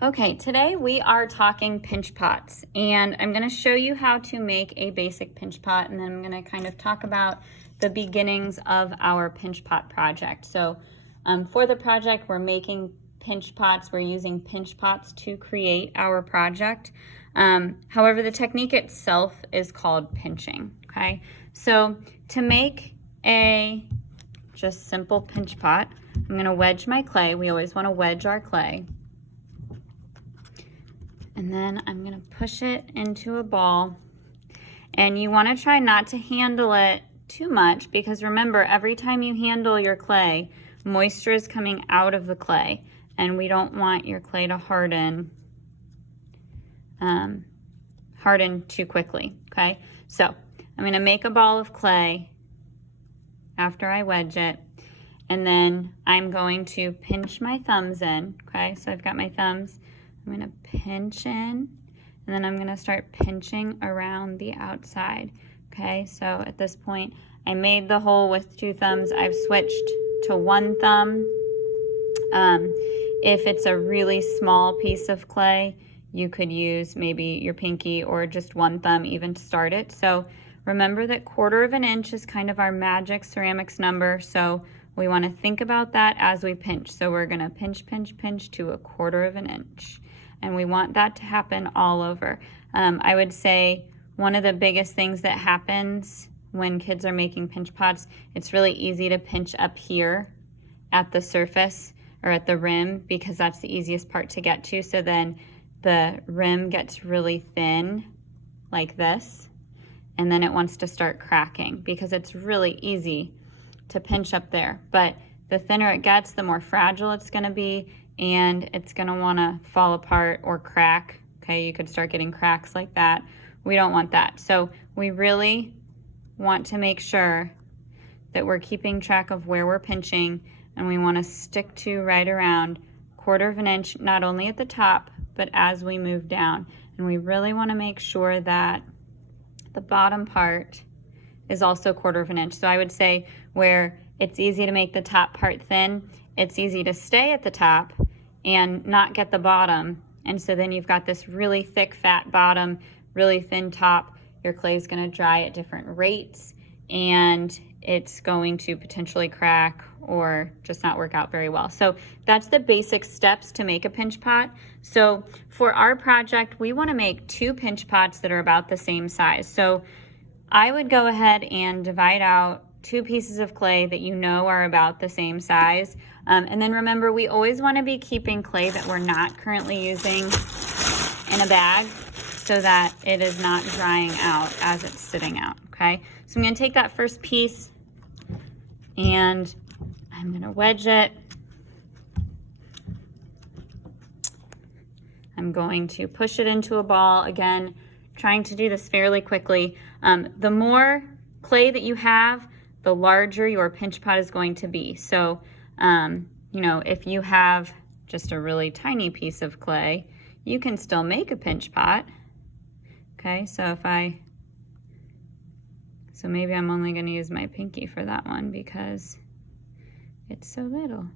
Okay, today we are talking pinch pots, and I'm going to show you how to make a basic pinch pot, and then I'm going to kind of talk about the beginnings of our pinch pot project. So for the project, we're making pinch pots. We're using pinch pots to create our project. However, the technique itself is called pinching, okay? So to make a just simple pinch pot, I'm going to wedge my clay. We always want to wedge our clay. And then I'm gonna push it into a ball. And you wanna try not to handle it too much, because remember, every time you handle your clay, moisture is coming out of the clay, and we don't want your clay to harden too quickly, okay? So I'm gonna make a ball of clay after I wedge it, and then I'm going to pinch my thumbs in, okay? So I've got my thumbs. I'm gonna pinch in, and then I'm gonna start pinching around the outside, okay? So at this point, I made the hole with 2 thumbs. I've switched to 1 thumb. If it's a really small piece of clay, you could use maybe your pinky or just 1 thumb even to start it. So remember that 1/4 of an inch is kind of our magic ceramics number, so we wanna think about that as we pinch. So we're gonna pinch, pinch, pinch to 1/4 of an inch. And we want that to happen all over. I would say one of the biggest things that happens when kids are making pinch pots, it's really easy to pinch up here at the surface or at the rim, because that's the easiest part to get to. So then the rim gets really thin like this, and then it wants to start cracking because it's really easy to pinch up there. But the thinner it gets, the more fragile it's gonna be, and it's gonna wanna fall apart or crack, okay? You could start getting cracks like that. We don't want that. So we really want to make sure that we're keeping track of where we're pinching, and we wanna stick to right around 1/4 of an inch, not only at the top, but as we move down. And we really wanna make sure that the bottom part is also 1/4 of an inch. So I would say where it's easy to make the top part thin, it's easy to stay at the top and not get the bottom. And so then you've got this really thick, fat bottom, really thin top. Your clay is gonna dry at different rates, and it's going to potentially crack or just not work out very well. So that's the basic steps to make a pinch pot. So for our project, we wanna make 2 pinch pots that are about the same size. So I would go ahead and divide out 2 pieces of clay that you know are about the same size. And then remember, we always want to be keeping clay that we're not currently using in a bag so that it is not drying out as it's sitting out, okay? So I'm going to take that first piece and I'm going to wedge it. I'm going to push it into a ball. Again, trying to do this fairly quickly. The more clay that you have, the larger your pinch pot is going to be. So, you know, if you have just a really tiny piece of clay, you can still make a pinch pot. Okay, so maybe I'm only gonna use my pinky for that one because it's so little.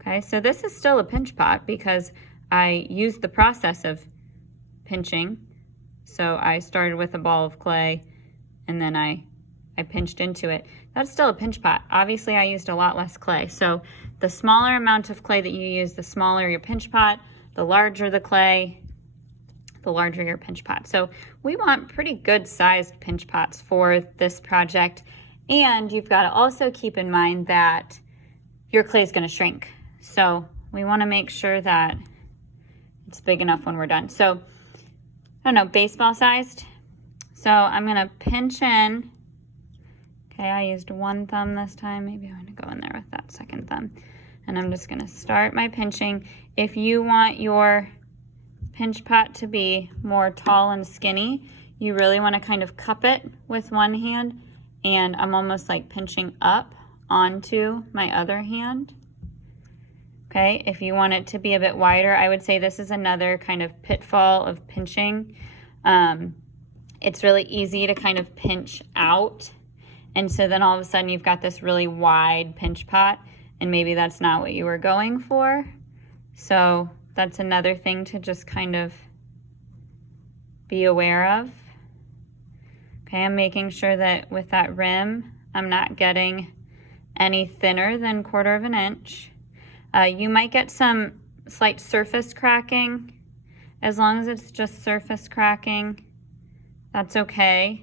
Okay, so this is still a pinch pot because I used the process of pinching. So I started with a ball of clay and then I pinched into it. That's still a pinch pot. Obviously I used a lot less clay. So the smaller amount of clay that you use, the smaller your pinch pot. The larger the clay, the larger your pinch pot. So we want pretty good sized pinch pots for this project. And you've got to also keep in mind that your clay is going to shrink. So we want to make sure that it's big enough when we're done. So I don't know, baseball sized. So I'm going to pinch in. Okay, I used 1 thumb this time. Maybe I'm gonna go in there with that 2nd thumb. And I'm just gonna start my pinching. If you want your pinch pot to be more tall and skinny, you really wanna kind of cup it with 1 hand, and I'm almost like pinching up onto my other hand. Okay, if you want it to be a bit wider, I would say this is another kind of pitfall of pinching. It's really easy to kind of pinch out. And so then all of a sudden you've got this really wide pinch pot, and maybe that's not what you were going for. So that's another thing to just kind of be aware of. Okay, I'm making sure that with that rim, I'm not getting any thinner than 1/4 of an inch. You might get some slight surface cracking. As long as it's just surface cracking, that's okay.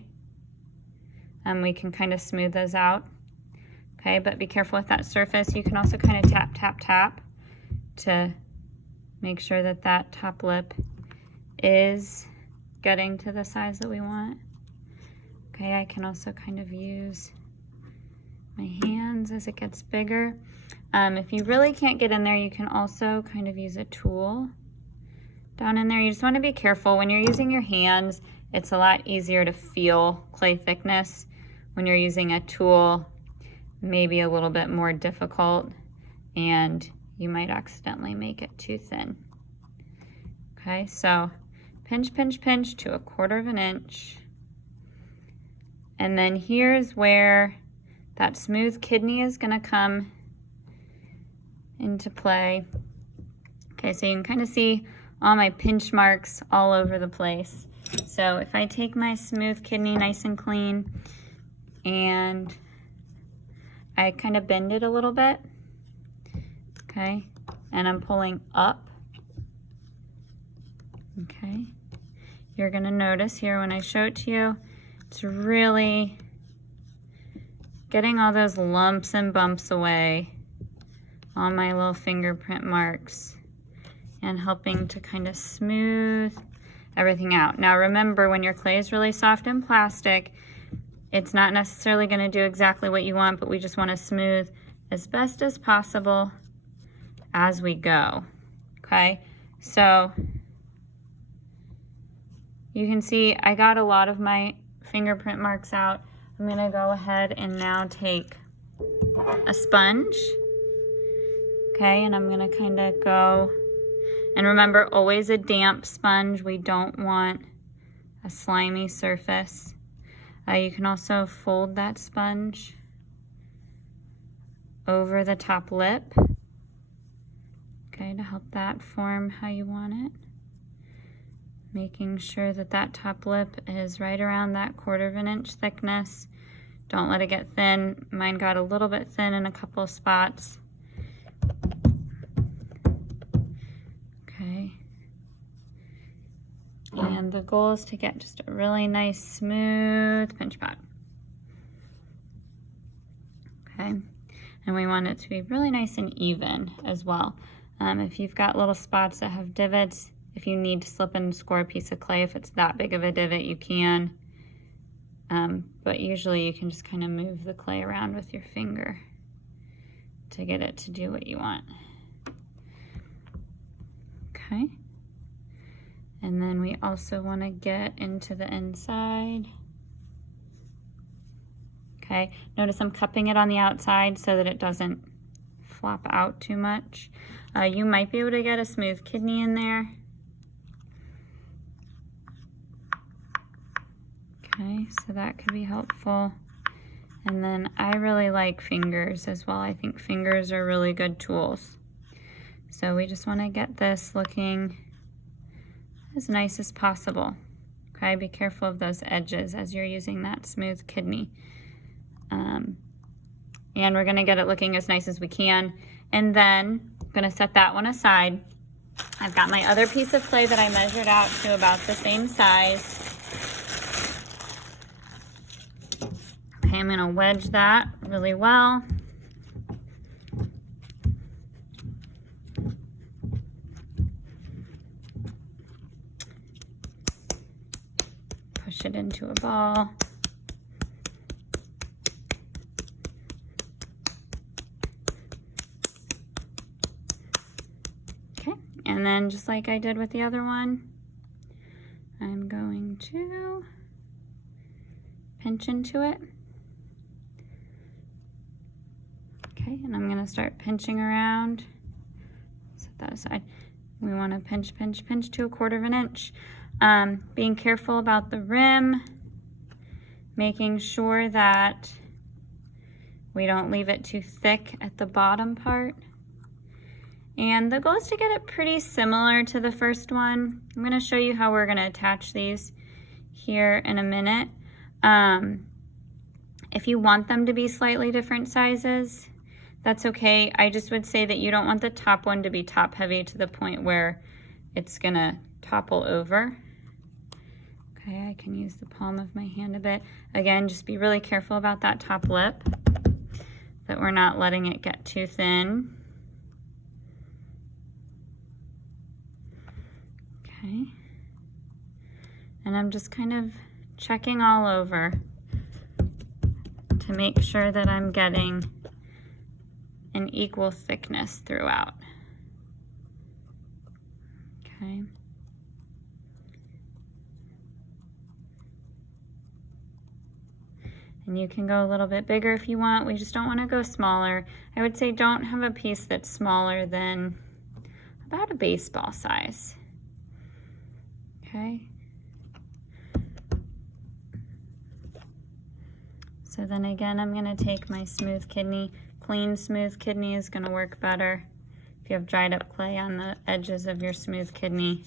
We can kind of smooth those out. Okay, but be careful with that surface. You can also kind of tap, tap, tap to make sure that that top lip is getting to the size that we want. Okay, I can also kind of use my hands as it gets bigger. If you really can't get in there, you can also kind of use a tool down in there. You just want to be careful. When you're using your hands, it's a lot easier to feel clay thickness. When you're using a tool, maybe a little bit more difficult, and you might accidentally make it too thin. Okay, so pinch, pinch, pinch to 1/4 of an inch. And then here's where that smooth kidney is gonna come into play. Okay, so you can kind of see all my pinch marks all over the place. So if I take my smooth kidney nice and clean and I kind of bend it a little bit, okay, and I'm pulling up, okay, you're gonna notice here when I show it to you, it's really getting all those lumps and bumps away on my little fingerprint marks and helping to kind of smooth everything out. Now remember, when your clay is really soft and plastic, it's not necessarily going to do exactly what you want, but we just want to smooth as best as possible as we go. Okay, so you can see I got a lot of my fingerprint marks out. I'm going to go ahead and now take a sponge. Okay, and I'm gonna kind of go, and remember, always a damp sponge. We don't want a slimy surface. You can also fold that sponge over the top lip, okay, to help that form how you want it. Making sure that that top lip is right around that 1/4 of an inch thickness. Don't let it get thin. Mine got a little bit thin in a couple of spots. Okay. And the goal is to get just a really nice smooth pinch pad. Okay. And we want it to be really nice and even as well. If you've got little spots that have divots, if you need to slip and score a piece of clay, if it's that big of a divot, you can. But usually you can just kind of move the clay around with your finger to get it to do what you want. Okay. And then we also want to get into the inside. Okay, notice I'm cupping it on the outside so that it doesn't flop out too much. You might be able to get a smooth kidney in there. Okay, so that could be helpful. And then I really like fingers as well. I think fingers are really good tools. So we just want to get this looking as nice as possible. Okay, be careful of those edges as you're using that smooth kidney. And we're going to get it looking as nice as we can. And then I'm going to set that one aside. I've got my other piece of clay that I measured out to about the same size. Okay, I'm going to wedge that really well. Push it into a ball. Okay, and then just like I did with the other one, I'm going to pinch into it. Okay, and I'm going to start pinching around. Set that aside. We want to pinch, pinch, pinch to 1/4 of an inch. Being careful about the rim, making sure that we don't leave it too thick at the bottom part. And the goal is to get it pretty similar to the first one. I'm gonna show you how we're gonna attach these here in a minute. If you want them to be slightly different sizes, that's okay. I just would say that you don't want the top one to be top heavy to the point where it's gonna topple over. Okay, I can use the palm of my hand a bit. Again, just be really careful about that top lip, that we're not letting it get too thin. Okay. And I'm just kind of checking all over to make sure that I'm getting an equal thickness throughout. Okay. And you can go a little bit bigger if you want. We just don't want to go smaller. I would say don't have a piece that's smaller than about a baseball size. Okay. So then again, I'm going to take my smooth kidney. Clean smooth kidney is going to work better. If you have dried up clay on the edges of your smooth kidney,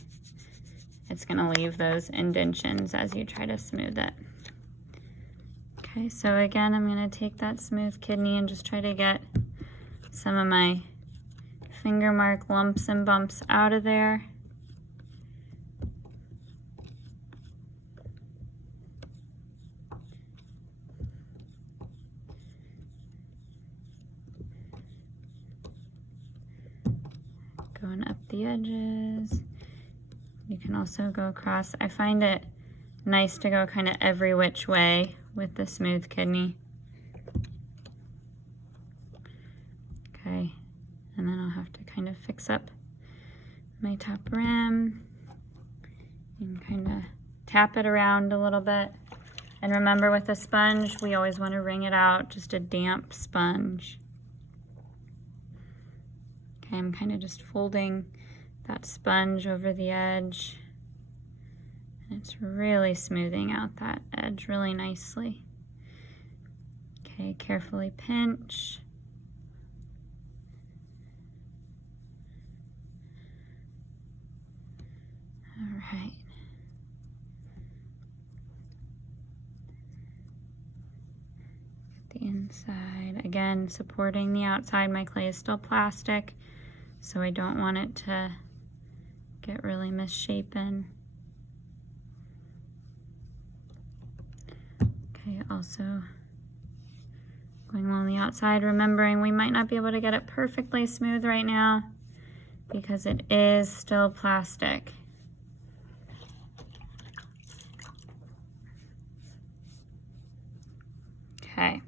it's going to leave those indentions as you try to smooth it. Okay, so again, I'm going to take that smooth kidney and just try to get some of my finger mark lumps and bumps out of there. Going up the edges. You can also go across. I find it nice to go kind of every which way with the smooth kidney. Okay, and then I'll have to kind of fix up my top rim and kind of tap it around a little bit. And remember, with a sponge, we always want to wring it out, just a damp sponge. Okay, I'm kind of just folding that sponge over the edge. And it's really smoothing out that edge really nicely. Okay, carefully pinch. All right. Get the inside. Again, supporting the outside. My clay is still plastic, so I don't want it to get really misshapen. Okay, also going along the outside, remembering we might not be able to get it perfectly smooth right now because it is still plastic. Okay.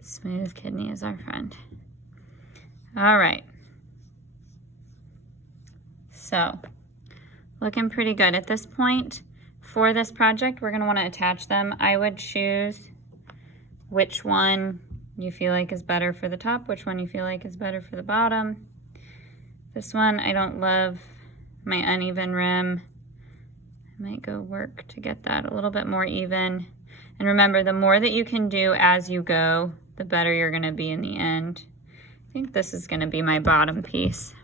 Smooth kidney is our friend. All right. So, looking pretty good at this point. For this project, we're going to want to attach them. I would choose which one you feel like is better for the top, which one you feel like is better for the bottom. This one, I don't love my uneven rim. I might go work to get that a little bit more even. And remember, the more that you can do as you go, the better you're going to be in the end. I think this is going to be my bottom piece.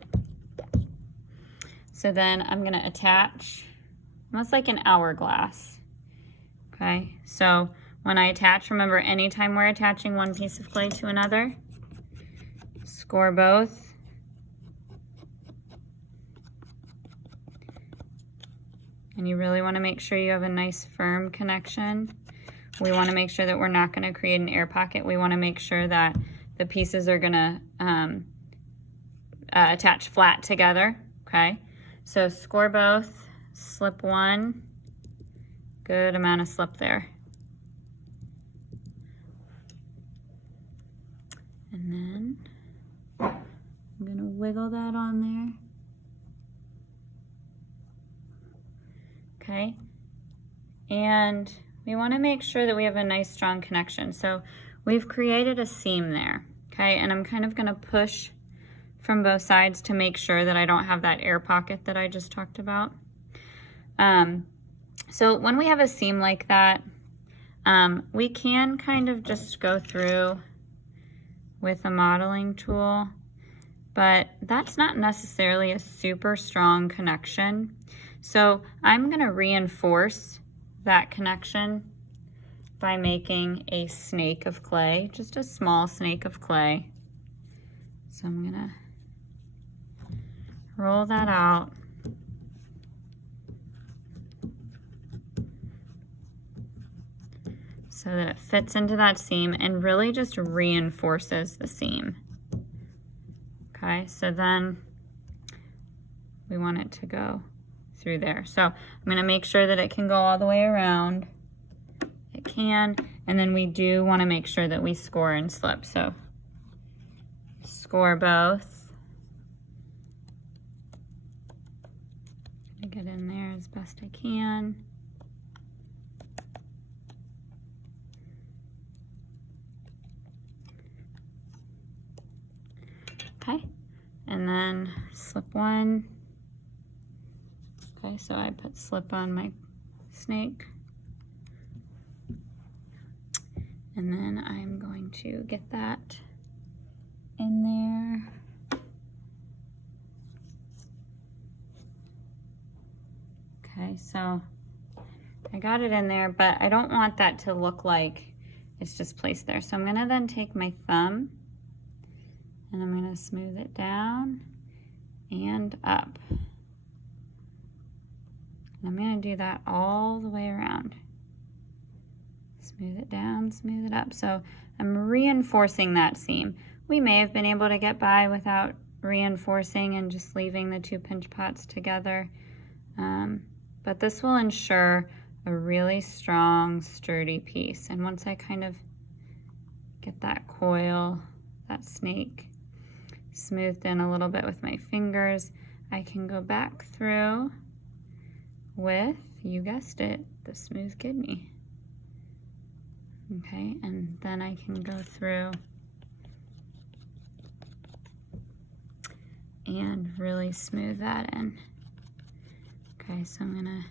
So then I'm going to attach almost like an hourglass. Okay, so when I attach, remember, anytime we're attaching one piece of clay to another, score both. And you really want to make sure you have a nice firm connection. We want to make sure that we're not going to create an air pocket. We want to make sure that the pieces are going to attach flat together, okay? So score both, slip one, good amount of slip there. And then I'm going to wiggle that on there. Okay, and we want to make sure that we have a nice strong connection. So we've created a seam there, okay, and I'm kind of going to push from both sides to make sure that I don't have that air pocket that I just talked about. So when we have a seam like that, we can kind of just go through with a modeling tool, but that's not necessarily a super strong connection. So I'm gonna reinforce that connection by making a snake of clay, just a small snake of clay. So I'm gonna roll that out. So that it fits into that seam and really just reinforces the seam. Okay, so then we want it to go through there. So I'm gonna make sure that it can go all the way around. It can, and then we do wanna make sure that we score and slip. So score both. Get in there as best I can. Okay, and then slip one. Okay, so I put slip on my snake. And then I'm going to get that in there. Okay, so I got it in there, but I don't want that to look like it's just placed there. So I'm gonna then take my thumb and I'm gonna smooth it down and up. And I'm gonna do that all the way around. Smooth it down, smooth it up. So I'm reinforcing that seam. We may have been able to get by without reinforcing and just leaving the two pinch pots together. But this will ensure a really strong, sturdy piece. And once I kind of get that coil, that snake, smoothed in a little bit with my fingers, I can go back through with, you guessed it, the smooth kidney. Okay, and then I can go through and really smooth that in. Okay, so I'm gonna,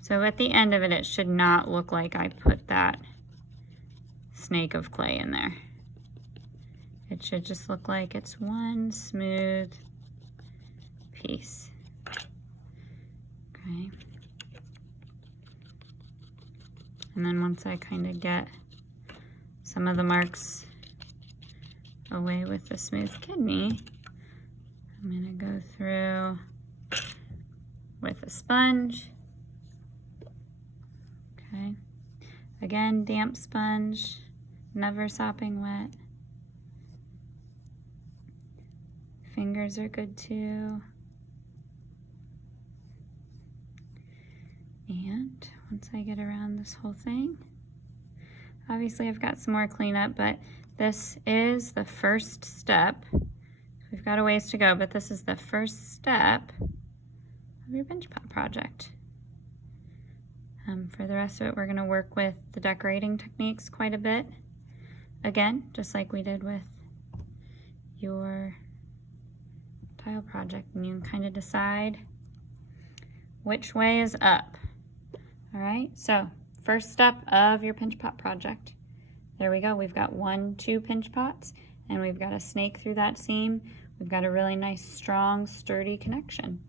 so at the end of it, it should not look like I put that snake of clay in there. It should just look like it's one smooth piece. Okay. And then once I kind of get some of the marks away with the smooth kidney, I'm gonna go through with a sponge. Okay. Again, damp sponge, never sopping wet. Fingers are good too. And once I get around this whole thing, obviously I've got some more cleanup, but this is the first step. We've got a ways to go, but this is the first step of your bench pot project. For the rest of it, we're gonna work with the decorating techniques quite a bit. Again, just like we did with your tile project, and you can kind of decide which way is up. All right, so first step of your pinch pot project. There we go, we've got 1, 2 pinch pots, and we've got a snake through that seam. We've got a really nice, strong, sturdy connection.